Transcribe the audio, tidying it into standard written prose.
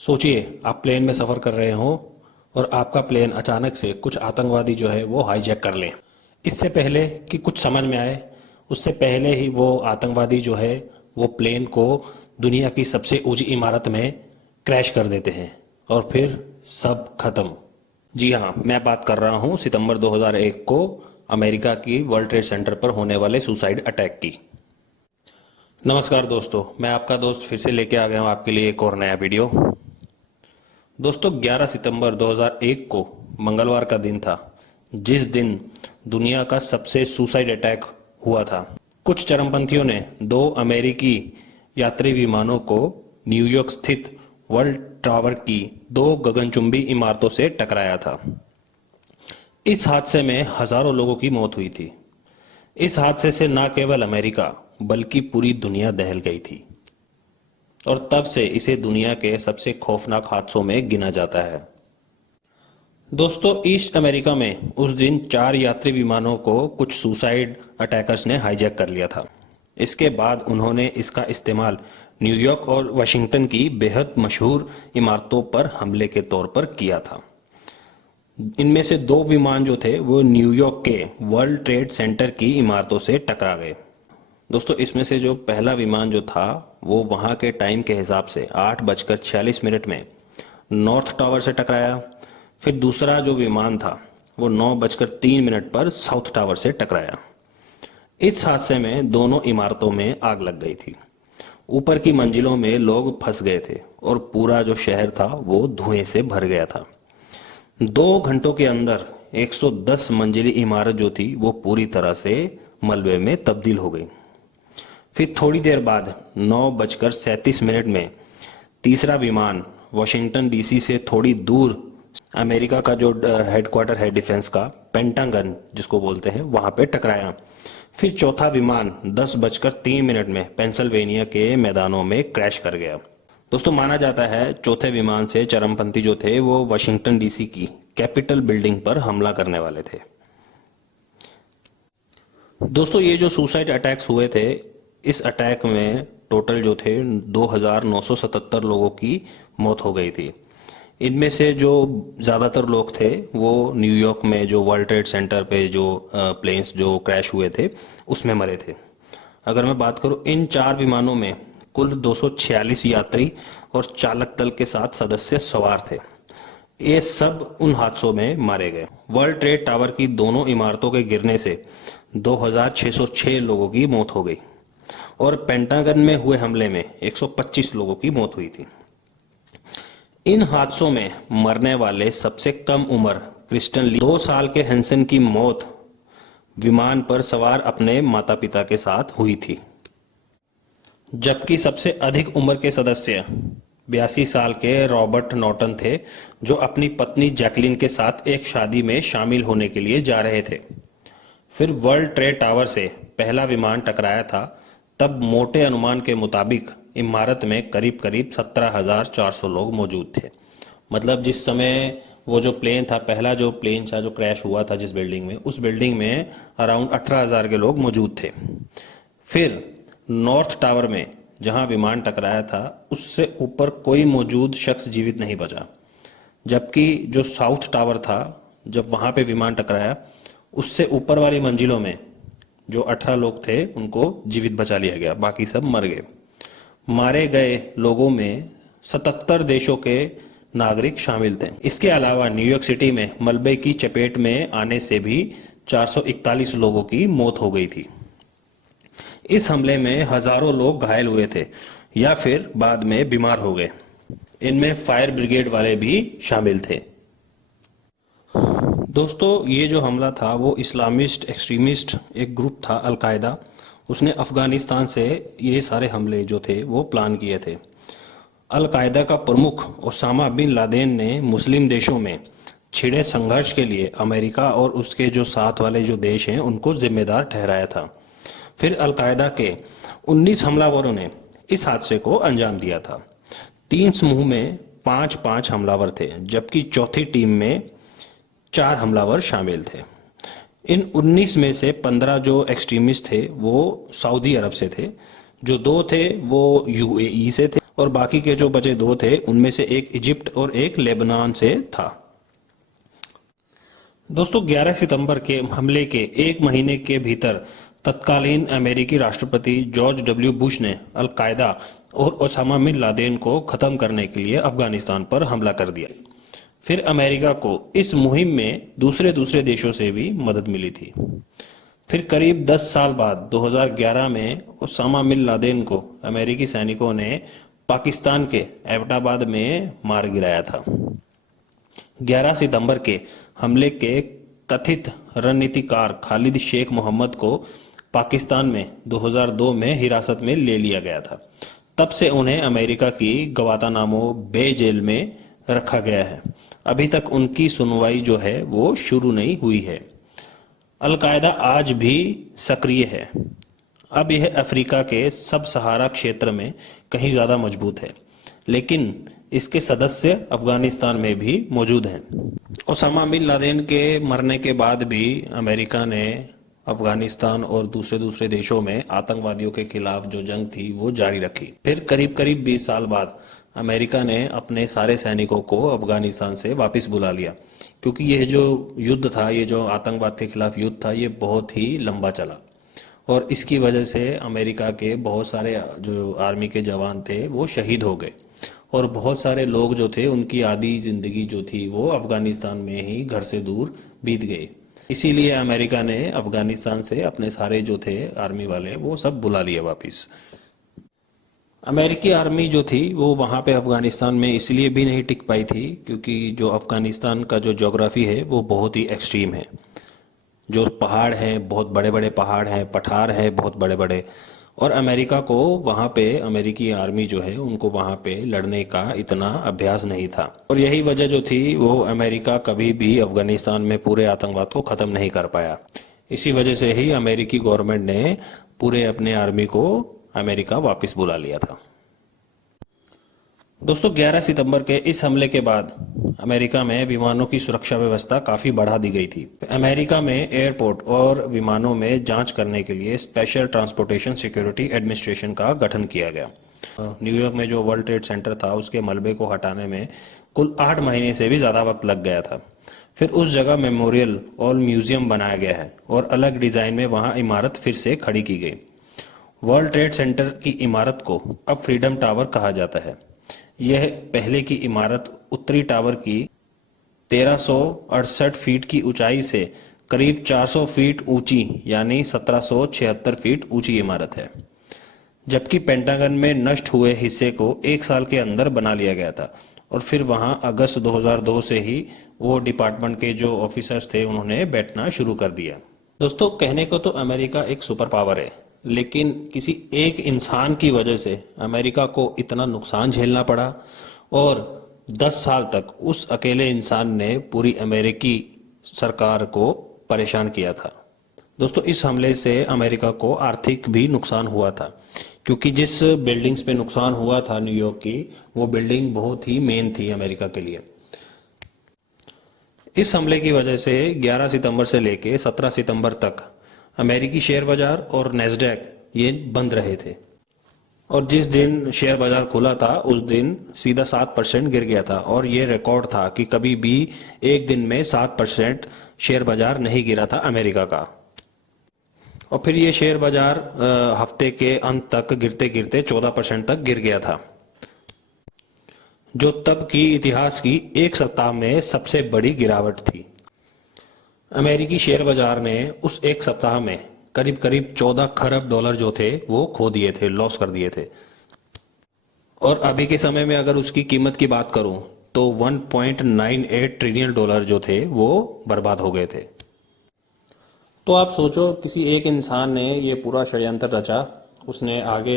सोचिए आप प्लेन में सफ़र कर रहे हो और आपका प्लेन अचानक से कुछ आतंकवादी जो है वो हाईजैक कर लें। इससे पहले कि कुछ समझ में आए, उससे पहले ही वो आतंकवादी जो है वो प्लेन को दुनिया की सबसे ऊंची इमारत में क्रैश कर देते हैं और फिर सब खत्म। जी हाँ, मैं बात कर रहा हूँ सितंबर 2001 को अमेरिका की वर्ल्ड ट्रेड सेंटर पर होने वाले सुसाइड अटैक की। नमस्कार दोस्तों, मैं आपका दोस्त फिर से लेके आ गया हूँ आपके लिए एक और नया वीडियो। दोस्तों 11 सितंबर 2001 को मंगलवार का दिन था, जिस दिन दुनिया का सबसे सुसाइड अटैक हुआ था। कुछ चरमपंथियों ने दो अमेरिकी यात्री विमानों को न्यूयॉर्क स्थित वर्ल्ड टावर की दो गगनचुंबी इमारतों से टकराया था। इस हादसे में हजारों लोगों की मौत हुई थी। इस हादसे से न केवल अमेरिका बल्कि पूरी दुनिया दहल गई थी और तब से इसे दुनिया के सबसे खौफनाक हादसों में गिना जाता है। दोस्तों ईस्ट अमेरिका में उस दिन 4 यात्री विमानों को कुछ सुसाइड अटैकर्स ने हाईजैक कर लिया था। इसके बाद उन्होंने इसका इस्तेमाल न्यूयॉर्क और वाशिंगटन की बेहद मशहूर इमारतों पर हमले के तौर पर किया था। इनमें से 2 विमान जो थे वो न्यूयॉर्क के वर्ल्ड ट्रेड सेंटर की इमारतों से टकरा गए। दोस्तों इसमें से जो पहला विमान जो था वो वहां के टाइम के हिसाब से 8:46 में नॉर्थ टावर से टकराया। फिर दूसरा जो विमान था वो 9:03 पर साउथ टावर से टकराया। इस हादसे में दोनों इमारतों में आग लग गई थी। ऊपर की मंजिलों में लोग फंस गए थे और पूरा जो शहर था वो धुएं से भर गया था। 2 घंटों के अंदर 110 मंजिली इमारत जो थी वो पूरी तरह से मलबे में तब्दील हो गई। फिर थोड़ी देर बाद 9:37 में तीसरा विमान वाशिंगटन डीसी से थोड़ी दूर अमेरिका का जो हेडक्वार्टर है डिफेंस का, पेंटागन जिसको बोलते हैं, वहां पे टकराया। फिर चौथा विमान 10:03 में पेंसिल्वेनिया के मैदानों में क्रैश कर गया। दोस्तों माना जाता है चौथे विमान से चरमपंथी जो थे वो वाशिंगटन डीसी की कैपिटल बिल्डिंग पर हमला करने वाले थे। दोस्तों ये जो सुसाइड अटैक्स हुए थे, इस अटैक में टोटल जो थे 2977 लोगों की मौत हो गई थी। इनमें से जो ज़्यादातर लोग थे वो न्यूयॉर्क में जो वर्ल्ड ट्रेड सेंटर पे जो प्लेन्स जो क्रैश हुए थे उसमें मरे थे। अगर मैं बात करूं इन 4 विमानों में कुल 246 यात्री और चालक दल के साथ सदस्य सवार थे। ये सब उन हादसों में मारे गए। वर्ल्ड ट्रेड टावर की दोनों इमारतों के गिरने से 2606 लोगों की मौत हो गई और पेंटागन में हुए हमले में 125 लोगों की मौत हुई थी। इन हादसों में मरने वाले सबसे कम उम्र क्रिस्टन ली 2 साल के हेंसन की मौत विमान पर सवार अपने माता पिता के साथ हुई थी, जबकि सबसे अधिक उम्र के सदस्य 82 साल के रॉबर्ट नॉर्टन थे, जो अपनी पत्नी जैकलिन के साथ एक शादी में शामिल होने के लिए जा रहे थे। फिर वर्ल्ड ट्रेड टावर से पहला विमान टकराया था, तब मोटे अनुमान के मुताबिक इमारत में करीब करीब 17,400 लोग मौजूद थे। मतलब जिस समय वो जो प्लेन था, पहला जो प्लेन था जो क्रैश हुआ था जिस बिल्डिंग में, उस बिल्डिंग में अराउंड 18,000 के लोग मौजूद थे। फिर नॉर्थ टावर में जहां विमान टकराया था उससे ऊपर कोई मौजूद शख्स जीवित नहीं बचा, जबकि जो साउथ टावर था जब वहां पे विमान टकराया उससे ऊपर वाली मंजिलों में जो 18 लोग थे उनको जीवित बचा लिया गया, बाकी सब मर गए। मारे गए लोगों में 77 देशों के नागरिक शामिल थे। इसके अलावा न्यूयॉर्क सिटी में मलबे की चपेट में आने से भी 441 लोगों की मौत हो गई थी। इस हमले में हजारों लोग घायल हुए थे या फिर बाद में बीमार हो गए। इनमें फायर ब्रिगेड वाले भी शामिल थे। दोस्तों ये जो हमला था वो इस्लामिस्ट एक्सट्रीमिस्ट एक ग्रुप था, अल-कायदा, उसने अफगानिस्तान से ये सारे हमले जो थे वो प्लान किए थे। अल-कायदा का प्रमुख ओसामा बिन लादेन ने मुस्लिम देशों में छिड़े संघर्ष के लिए अमेरिका और उसके जो साथ वाले जो देश हैं उनको जिम्मेदार ठहराया था। फिर अल-कायदा के 19 हमलावरों ने इस हादसे को अंजाम दिया था। 3 समूह में 5-5 हमलावर थे, जबकि चौथी टीम में 4 हमलावर शामिल थे। इन 19 में से 15 जो एक्सट्रीमिस्ट थे वो सऊदी अरब से थे, जो 2 थे वो यूएई से थे और बाकी के जो बचे 2 थे उनमें से एक इजिप्ट और एक लेबनान से था। दोस्तों 11 सितंबर के हमले के 1 महीने के भीतर तत्कालीन अमेरिकी राष्ट्रपति जॉर्ज डब्ल्यू बुश ने अल-कायदा और ओसामा बिन लादेन को खत्म करने के लिए अफगानिस्तान पर हमला कर दिया। फिर अमेरिका को इस मुहिम में दूसरे देशों से भी मदद मिली थी। फिर करीब 10 साल बाद 2011 में ओसामा बिन लादेन को अमेरिकी सैनिकों ने पाकिस्तान के एबटाबाद में मार गिराया था। 11 सितंबर के हमले के कथित रणनीतिकार खालिद शेख मोहम्मद को पाकिस्तान में 2002 में हिरासत में ले लिया गया था। तब से उन्हें अमेरिका की गवातानामो बे जेल में रखा गया है। अभी तक उनकी सुनवाई जो है वो शुरू नहीं हुई है। अल-कायदा आज भी सक्रिय है। अब यह अफ्रीका के सब सहारा क्षेत्र में कहीं ज़्यादा मजबूत है, लेकिन इसके सदस्य अफगानिस्तान में भी मौजूद हैं। ओसामा बिन लादेन के मरने के बाद भी अमेरिका ने अफगानिस्तान और दूसरे देशों में आतंकवादियों के खिलाफ जो जंग थी वो जारी रखी। फिर करीब 20 साल बाद अमेरिका ने अपने सारे सैनिकों को अफगानिस्तान से वापस बुला लिया, क्योंकि यह जो युद्ध था, ये जो आतंकवाद के खिलाफ युद्ध था, ये बहुत ही लंबा चला और इसकी वजह से अमेरिका के बहुत सारे जो आर्मी के जवान थे वो शहीद हो गए और बहुत सारे लोग जो थे उनकी आधी जिंदगी जो थी वो अफगानिस्तान में ही घर से दूर बीत गई। इसीलिए अमेरिका ने अफगानिस्तान से अपने सारे जो थे आर्मी वाले वो सब बुला लिए वापस। अमेरिकी आर्मी जो थी वो वहाँ पे अफगानिस्तान में इसलिए भी नहीं टिक पाई थी क्योंकि जो अफगानिस्तान का जो ज्योग्राफी है वो बहुत ही एक्सट्रीम है। जो पहाड़ हैं, बहुत बड़े बड़े पहाड़ हैं, पठार हैं बहुत बड़े बड़े, और अमेरिका को वहाँ पे अमेरिकी आर्मी जो है उनको वहाँ पे लड़ने का इतना अभ्यास नहीं था। और यही वजह जो थी वो अमेरिका कभी भी अफगानिस्तान में पूरे आतंकवाद को ख़त्म नहीं कर पाया। इसी वजह से ही अमेरिकी गवर्नमेंट ने पूरे अपने आर्मी को अमेरिका वापस बुला लिया था। दोस्तों 11 सितंबर के इस हमले के बाद अमेरिका में विमानों की सुरक्षा व्यवस्था काफ़ी बढ़ा दी गई थी। अमेरिका में एयरपोर्ट और विमानों में जांच करने के लिए स्पेशल ट्रांसपोर्टेशन सिक्योरिटी एडमिनिस्ट्रेशन का गठन किया गया। न्यूयॉर्क में जो वर्ल्ड ट्रेड सेंटर था उसके मलबे को हटाने में कुल 8 महीने से भी ज़्यादा वक्त लग गया था। फिर उस जगह मेमोरियल और म्यूजियम बनाया गया है और अलग डिज़ाइन में वहाँ इमारत फिर से खड़ी की गई। वर्ल्ड ट्रेड सेंटर की इमारत को अब फ्रीडम टावर कहा जाता है। यह पहले की इमारत उत्तरी टावर की 1368 फीट की ऊंचाई से करीब 400 फीट ऊंची यानी 1776 फीट ऊंची इमारत है, जबकि पेंटागन में नष्ट हुए हिस्से को 1 साल के अंदर बना लिया गया था और फिर वहां अगस्त 2002 से ही वो डिपार्टमेंट के जो ऑफिसर्स थे उन्होंने बैठना शुरू कर दिया। दोस्तों कहने को तो अमेरिका एक सुपर पावर है, लेकिन किसी एक इंसान की वजह से अमेरिका को इतना नुकसान झेलना पड़ा और 10 साल तक उस अकेले इंसान ने पूरी अमेरिकी सरकार को परेशान किया था। दोस्तों इस हमले से अमेरिका को आर्थिक भी नुकसान हुआ था, क्योंकि जिस बिल्डिंग्स पे नुकसान हुआ था न्यूयॉर्क की, वो बिल्डिंग बहुत ही मेन थी अमेरिका के लिए। इस हमले की वजह से 11 सितंबर से लेके 17 सितंबर तक अमेरिकी शेयर बाजार और नैस्डैक ये बंद रहे थे और जिस दिन शेयर बाजार खुला था उस दिन सीधा 7% गिर गया था और ये रिकॉर्ड था कि कभी भी एक दिन में 7% शेयर बाजार नहीं गिरा था अमेरिका का। और फिर ये शेयर बाजार हफ्ते के अंत तक गिरते गिरते 14% तक गिर गया था, जो तब की इतिहास की एक सप्ताह में सबसे बड़ी गिरावट थी। अमेरिकी शेयर बाजार ने उस एक सप्ताह में करीब 14 खरब डॉलर जो थे वो खो दिए थे, लॉस कर दिए थे। और अभी के समय में अगर उसकी कीमत की बात करूं तो 1.98 ट्रिलियन डॉलर जो थे वो बर्बाद हो गए थे। तो आप सोचो किसी एक इंसान ने ये पूरा षड्यंत्र रचा, उसने आगे